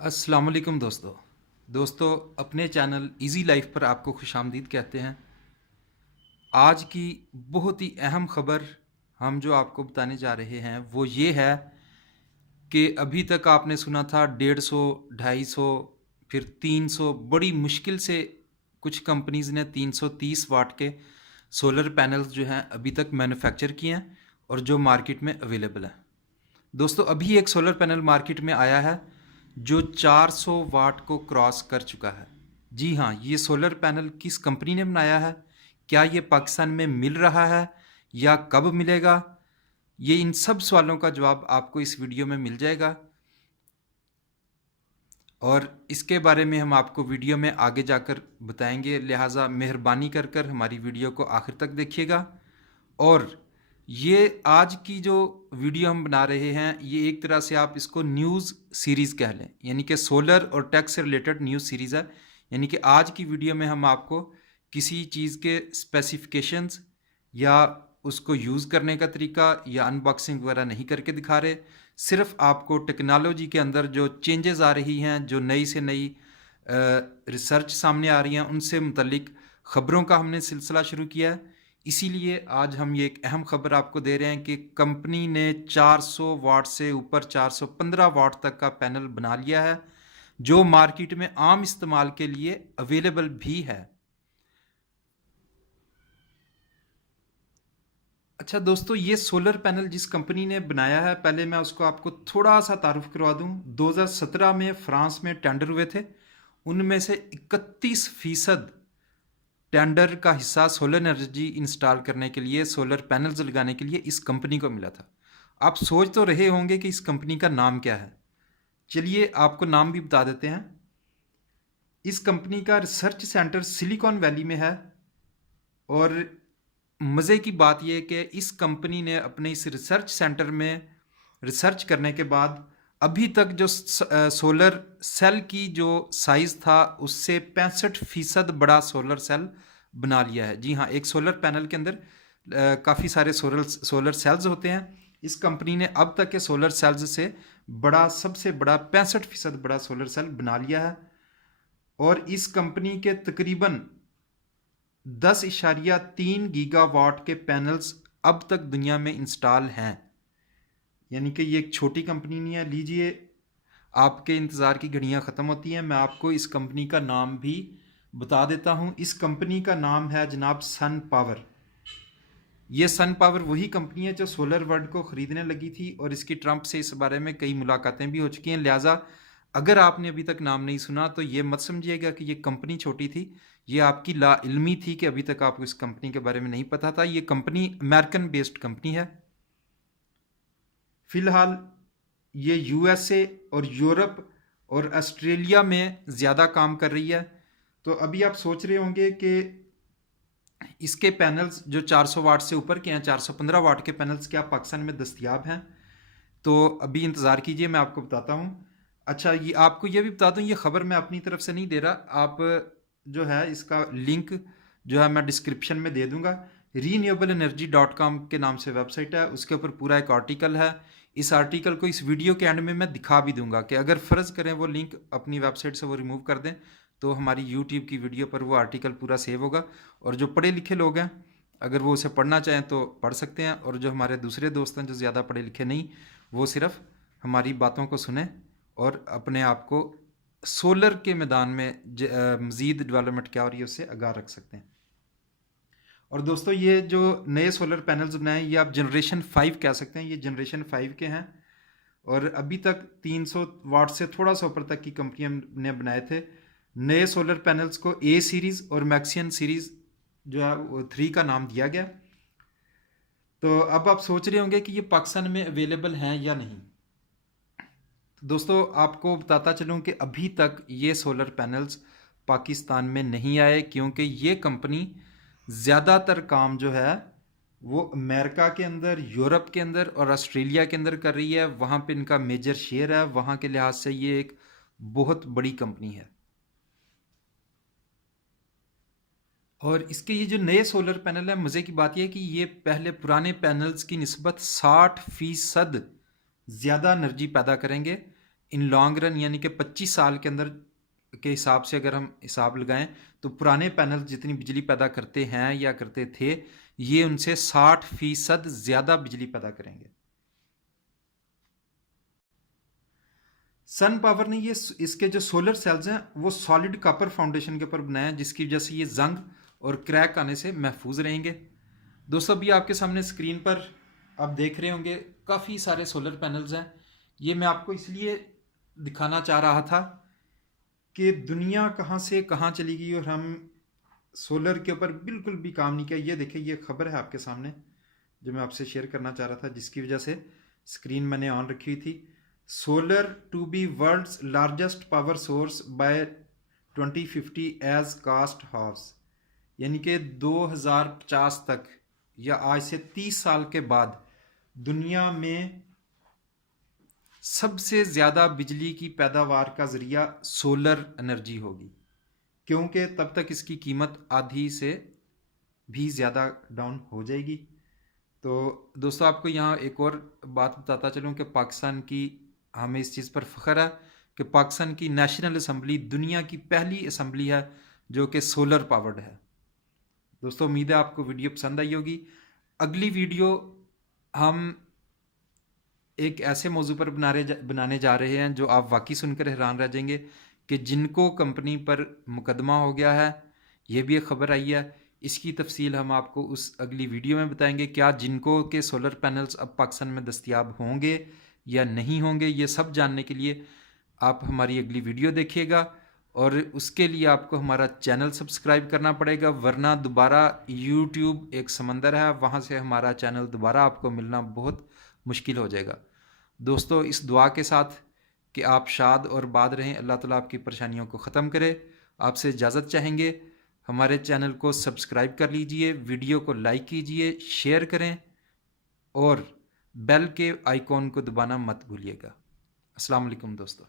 अस्सलाम वालेकुम दोस्तों अपने चैनल इजी लाइफ पर आपको खुशामदीद कहते हैं। आज की बहुत ही अहम ख़बर हम जो आपको बताने जा रहे हैं वो ये है कि अभी तक आपने सुना था 150, 250, फिर 300, बड़ी मुश्किल से कुछ कंपनीज़ ने 330 वाट के सोलर पैनल्स जो हैं अभी तक मैन्युफैक्चर किए हैं और जो मार्केट में अवेलेबल हैं। दोस्तों अभी एक सोलर पैनल मार्केट में आया है जो 400 वाट को क्रॉस कर चुका है। जी हाँ, ये सोलर पैनल किस कंपनी ने बनाया है, क्या ये पाकिस्तान में मिल रहा है या कब मिलेगा, ये इन सब सवालों का जवाब आपको इस वीडियो में मिल जाएगा और इसके बारे में हम आपको वीडियो में आगे जाकर बताएंगे। लिहाजा मेहरबानी कर कर हमारी वीडियो को आखिर तक देखिएगा। और ये आज की जो वीडियो हम बना रहे हैं ये एक तरह से आप इसको न्यूज़ सीरीज़ कह लें, यानी कि सोलर और टेक से रिलेटेड न्यूज़ सीरीज़ है। यानी कि आज की वीडियो में हम आपको किसी चीज़ के स्पेसिफिकेशंस या उसको यूज़ करने का तरीका या अनबॉक्सिंग वगैरह नहीं करके दिखा रहे। सिर्फ आपको टेक्नोलॉजी के अंदर जो चेंजेस आ रही हैं, जो नई से नई रिसर्च सामने आ रही हैं, उनसे मुतल्लिक ख़बरों का हमने सिलसिला शुरू किया है। इसीलिए आज हम ये एक अहम खबर आपको दे रहे हैं कि कंपनी ने 400 वाट से ऊपर 415 वाट तक का पैनल बना लिया है जो मार्केट में आम इस्तेमाल के लिए अवेलेबल भी है। अच्छा दोस्तों, ये सोलर पैनल जिस कंपनी ने बनाया है, पहले मैं उसको आपको थोड़ा सा तारुफ करवा दूं। 2017 में फ्रांस में टेंडर हुए थे, उनमें से 31% टेंडर का हिस्सा सोलर एनर्जी इंस्टॉल करने के लिए, सोलर पैनल्स लगाने के लिए इस कंपनी को मिला था। आप सोच तो रहे होंगे कि इस कंपनी का नाम क्या है। चलिए आपको नाम भी बता देते हैं। इस कंपनी का रिसर्च सेंटर सिलिकॉन वैली में है और मज़े की बात यह कि इस कंपनी ने अपने इस रिसर्च सेंटर में रिसर्च करने के बाद अभी तक जो सोलर सेल की जो साइज़ था उससे 65% बड़ा सोलर सेल बना लिया है। जी हाँ, एक सोलर पैनल के अंदर काफ़ी सारे सोलर सेल्स होते हैं। इस कंपनी ने अब तक के सोलर सेल्स से बड़ा, सबसे बड़ा 65% बड़ा सोलर सेल बना लिया है। और इस कंपनी के तकरीबन 10.3 गीगावाट के पैनल्स अब तक दुनिया में इंस्टॉल हैं। यानी कि ये एक छोटी कंपनी नहीं है। लीजिए, आपके इंतज़ार की घड़ियां ख़त्म होती हैं, मैं आपको इस कंपनी का नाम भी बता देता हूं। इस कंपनी का नाम है जनाब सन पावर। ये सन पावर वही कंपनी है जो सोलर वर्ल्ड को ख़रीदने लगी थी और इसकी ट्रंप से इस बारे में कई मुलाकातें भी हो चुकी हैं। लिहाजा अगर आपने अभी तक नाम नहीं सुना तो ये मत समझिएगा कि ये कंपनी छोटी थी, ये आपकी लाइल्मी थी कि अभी तक आपको इस कंपनी के बारे में नहीं पता था। ये कंपनी अमेरिकन बेस्ड कंपनी है। फ़िलहाल ये यूएसए और यूरोप और ऑस्ट्रेलिया में ज़्यादा काम कर रही है। तो अभी आप सोच रहे होंगे कि इसके पैनल्स जो 400 वाट से ऊपर के हैं, 415 वाट के पैनल्स क्या पाकिस्तान में दस्तयाब हैं? तो अभी इंतज़ार कीजिए, मैं आपको बताता हूँ। अच्छा, ये आपको ये भी बता दूँ, ये ख़बर मैं अपनी तरफ से नहीं दे रहा। आप जो है इसका लिंक जो है मैं डिस्क्रिप्शन में दे दूँगा। renewablenergy.com के नाम से वेबसाइट है, उसके ऊपर पूरा एक आर्टिकल है। इस आर्टिकल को इस वीडियो के एंड में मैं दिखा भी दूंगा कि अगर फ़र्ज़ करें वो लिंक अपनी वेबसाइट से वो रिमूव कर दें तो हमारी यूट्यूब की वीडियो पर वो आर्टिकल पूरा सेव होगा और जो पढ़े लिखे लोग हैं अगर वो उसे पढ़ना चाहें तो पढ़ सकते हैं, और जो हमारे दूसरे दोस्त हैं जो ज़्यादा पढ़े लिखे नहीं, वो सिर्फ हमारी बातों को सुने और अपने आप को सोलर के मैदान में मज़ीद डेवलपमेंट क्या हो रही है उससे आगाह रख सकते हैं। और दोस्तों, ये जो नए सोलर पैनल्स बनाए ये आप जनरेशन 5 कह सकते हैं, ये जनरेशन 5 के हैं और अभी तक 300 वाट से थोड़ा सा ऊपर तक की कंपनियों ने बनाए थे। नए सोलर पैनल्स को ए सीरीज़ और मैक्सियन सीरीज़ जो है वो 3 का नाम दिया गया। तो अब आप सोच रहे होंगे कि ये पाकिस्तान में अवेलेबल हैं या नहीं। तो दोस्तों, आपको बताता चलूँ कि अभी तक ये सोलर पैनल्स पाकिस्तान में नहीं आए क्योंकि ये कंपनी ज़्यादातर काम जो है वो अमेरिका के अंदर, यूरोप के अंदर और ऑस्ट्रेलिया के अंदर कर रही है। वहाँ पे इनका मेजर शेयर है, वहाँ के लिहाज से ये एक बहुत बड़ी कंपनी है। और इसके ये जो नए सोलर पैनल है, मज़े की बात यह है कि ये पहले पुराने पैनल्स की निस्बत 60% ज़्यादा एनर्जी पैदा करेंगे। इन लॉन्ग रन यानी कि 25 साल के अंदर के हिसाब से अगर हम हिसाब लगाएं तो पुराने पैनल जितनी बिजली पैदा करते हैं या करते थे, ये उनसे 60% ज़्यादा बिजली पैदा करेंगे। सन पावर ने ये इसके जो सोलर सेल्स हैं वो सॉलिड कॉपर फाउंडेशन के ऊपर बनाए हैं, जिसकी वजह से ये जंग और क्रैक आने से महफूज रहेंगे। दोस्तों अभी आपके सामने स्क्रीन पर आप देख रहे होंगे काफ़ी सारे सोलर पैनल्स हैं। ये मैं आपको इसलिए दिखाना चाह रहा था कि दुनिया कहाँ से कहाँ चली गई और हम सोलर के ऊपर बिल्कुल भी काम नहीं किया। ये देखिए, ये खबर है आपके सामने जो मैं आपसे शेयर करना चाह रहा था, जिसकी वजह से स्क्रीन मैंने ऑन रखी हुई थी। Solar to be world's largest power source by 2050 as cost halves, यानी कि 2050 तक या आज से 30 साल के बाद दुनिया में सबसे ज़्यादा बिजली की पैदावार का ज़रिया सोलर एनर्जी होगी, क्योंकि तब तक इसकी कीमत आधी से भी ज़्यादा डाउन हो जाएगी। तो दोस्तों आपको यहाँ एक और बात बताता चलूँ कि पाकिस्तान की, हमें इस चीज़ पर फ़ख्र है कि पाकिस्तान की नेशनल असम्बली दुनिया की पहली असम्बली है जो कि सोलर पावर्ड है। दोस्तों उम्मीद है आपको वीडियो पसंद आई होगी। अगली वीडियो हम एक ऐसे मौजू पर बनाने जा रहे हैं जो आप वाकई सुनकर हैरान रह जाएंगे कि जिनको कंपनी पर मुकदमा हो गया है, ये भी एक ख़बर आई है। इसकी तफसील हम आपको उस अगली वीडियो में बताएंगे। क्या जिनको के सोलर पैनल्स अब पाकिस्तान में दस्तयाब होंगे या नहीं होंगे, ये सब जानने के लिए आप हमारी अगली वीडियो देखिएगा। और उसके लिए आपको हमारा चैनल सब्सक्राइब करना पड़ेगा, वरना दोबारा यूट्यूब एक समंदर है, वहाँ से हमारा चैनल दोबारा आपको मिलना बहुत मुश्किल हो जाएगा। दोस्तों इस दुआ के साथ कि आप शाद और बाद रहें, अल्लाह ताला आपकी परेशानियों को ख़त्म करे, आपसे इजाज़त चाहेंगे। हमारे चैनल को सब्सक्राइब कर लीजिए, वीडियो को लाइक कीजिए, शेयर करें और बेल के आइकॉन को दबाना मत भूलिएगा। अस्सलाम वालेकुम दोस्तों।